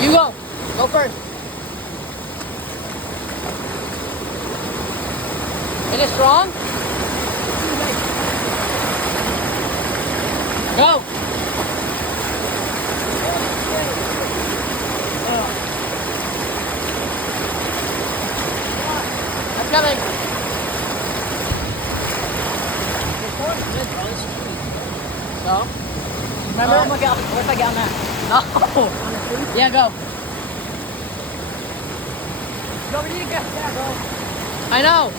You go. Go first. Is it strong? Go. I'm coming. So? Remember? What if I get on that? No. Yeah, go. No, we need to get that, bro. I know.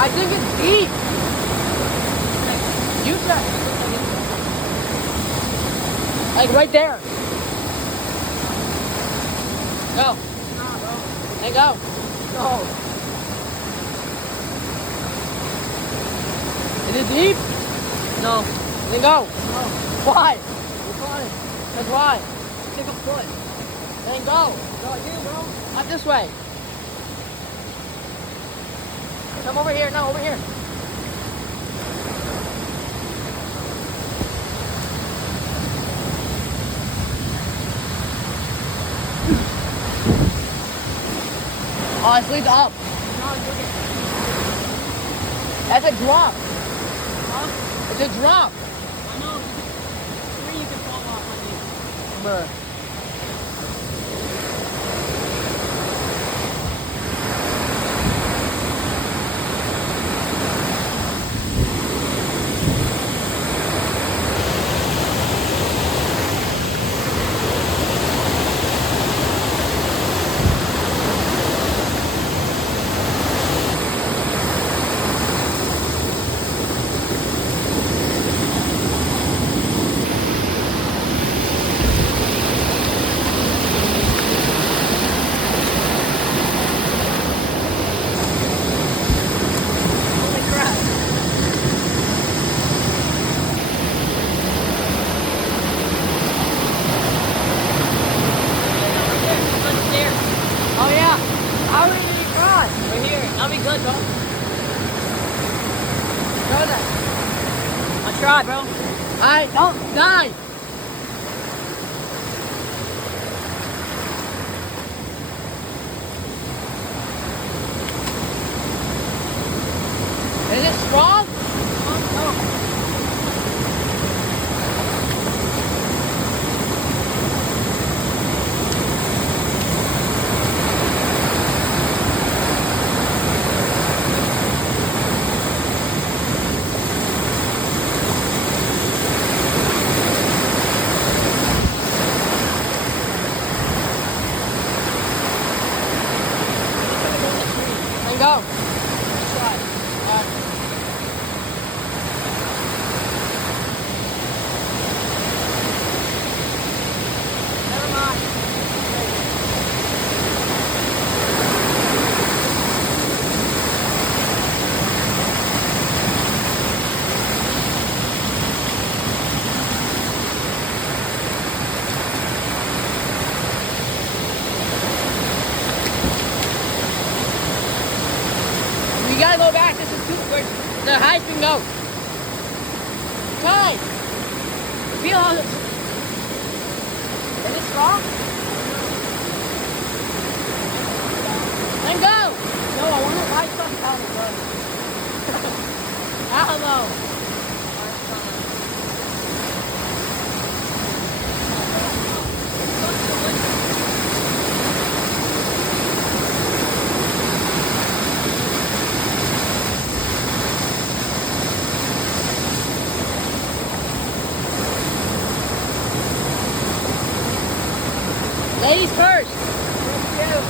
I think it's deep. You said. Like right there. Go. Hey, go. Go. Is it deep? No. Then go. No. Why? Why? That's why. Take a foot. Then go. Go here, bro. Not this way. Come over here. No, over here. Oh, it leads up. No, that's a drop. Huh? It's a drop. I know. You can fall off, I think. That'll be good, bro. Go then. I'll try, bro. Alright, don't die. Is it strong? No. Go. Never mind. You gotta go back. This is too where the highest can go. Guys, feel how it's. Is it strong? Then go. No, I want to ride something down the road. I don't know. Ladies first. Thank you.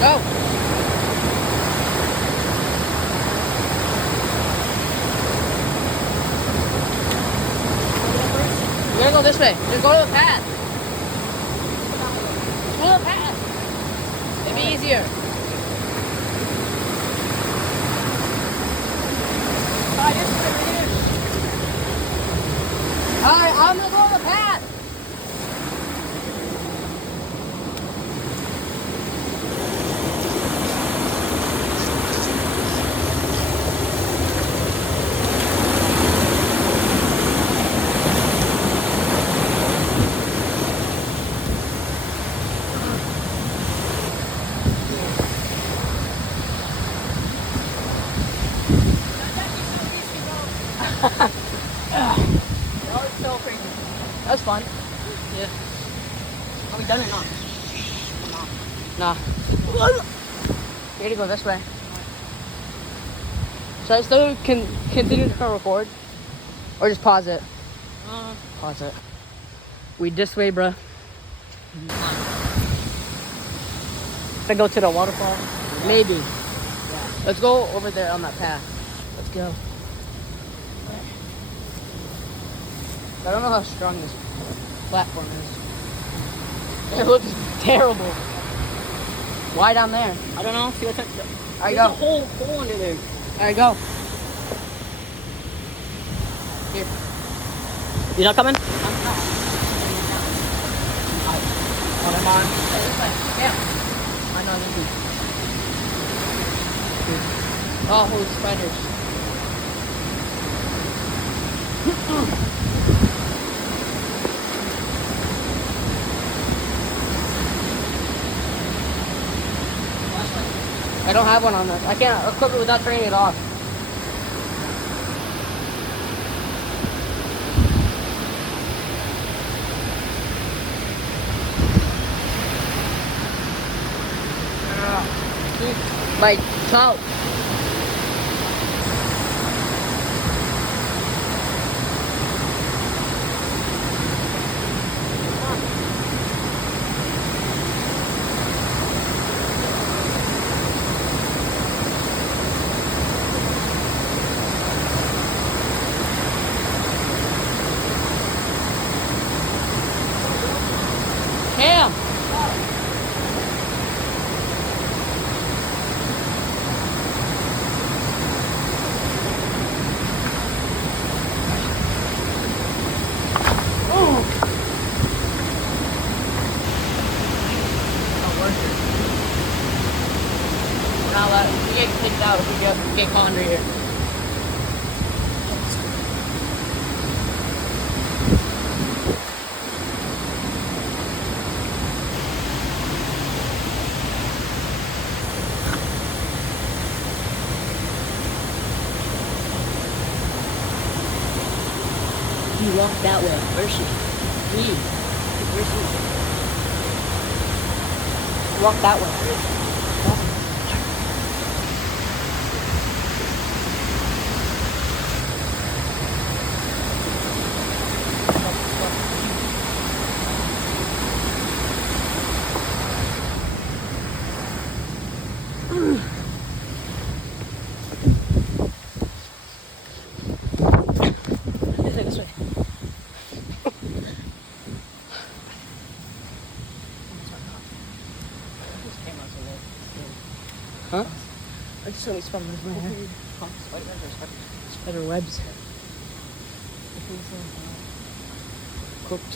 Go. go this way. Just go to the path. Go to the path. It'd be easier. Alright, I'm gonna go to the path. That was so crazy. That was fun. Yeah. Are we done or not? Nah. You gotta go this way. Should I still continue to record? Or just pause it? Pause it. We this way, bruh. Gonna go to the waterfall? Yeah. Maybe. Yeah. Let's go over there on that path. Let's go. I don't know how strong this platform is. It looks terrible. Why down there? I don't know. See what's up. Alright, There's go. a hole under there. Alright, go. Here. You not coming? I'm not. What am I? Yeah. I know you do. Oh, holy spiders. I don't have one on this. I can't equip it without turning it off. My toe. Cam. We get kicked out if we get caught under here. You walk that way. Where's she? Me. Where's she? Walk that way. This way. Huh? I just saw these spiders in my hair. Spider webs. Cooked.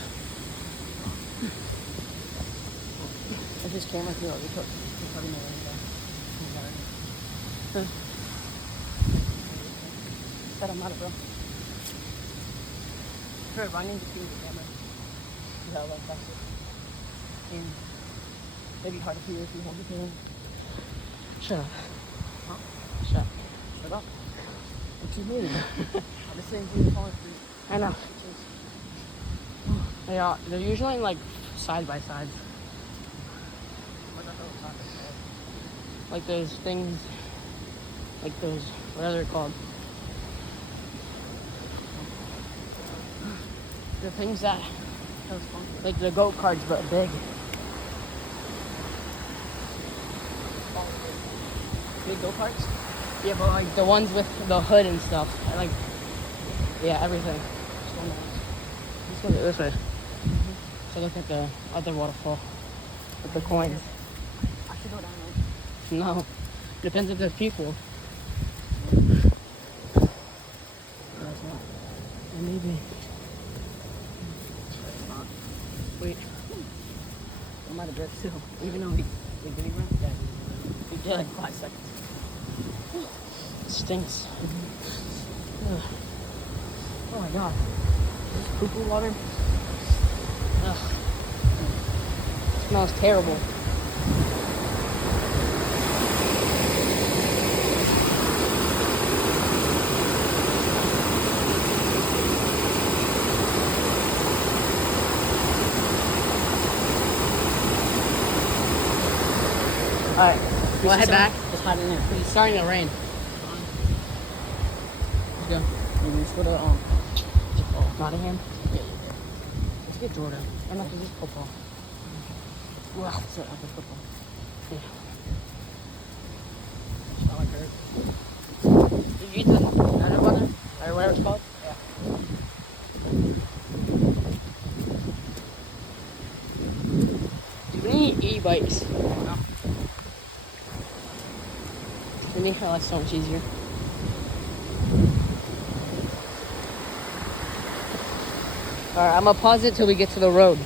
I just camera through all the recording my Huh. Set them out, bro. Try running between the camera. See how like that's it. And maybe harder for you if you hold the camera. Shut up. Huh? Shut up. What you mean? I'm just saying you're falling through. I know. Yeah, they're usually like side by sides. Like those things, like those, what are they called? The things that, like the go-karts but big. Big go-karts? Yeah, but like the ones with the hood and stuff. I like, yeah, everything. Just look at this way. So look at the other waterfall with the coins. I should go down there. No, depends if there's people. Maybe. Wait. I might have breath too. Even though we did run? Yeah. We did like 5 seconds. It stinks. Ugh. Oh my god. This is poo-poo water. Ugh. It smells terrible. Alright, we'll head back. Just hide in there, please. It's starting to rain. Let's go. Maybe let's go to Nottingham? yeah, yeah. Let's get Jordan. I'm not just football. Wow, so after football. Yeah. Stomach hurt. Did you eat the nutter butter? Or whatever it's called? Yeah. Dude, we need e-bikes. No. We need her life so much easier. Alright, I'm gonna pause it till we get to the road.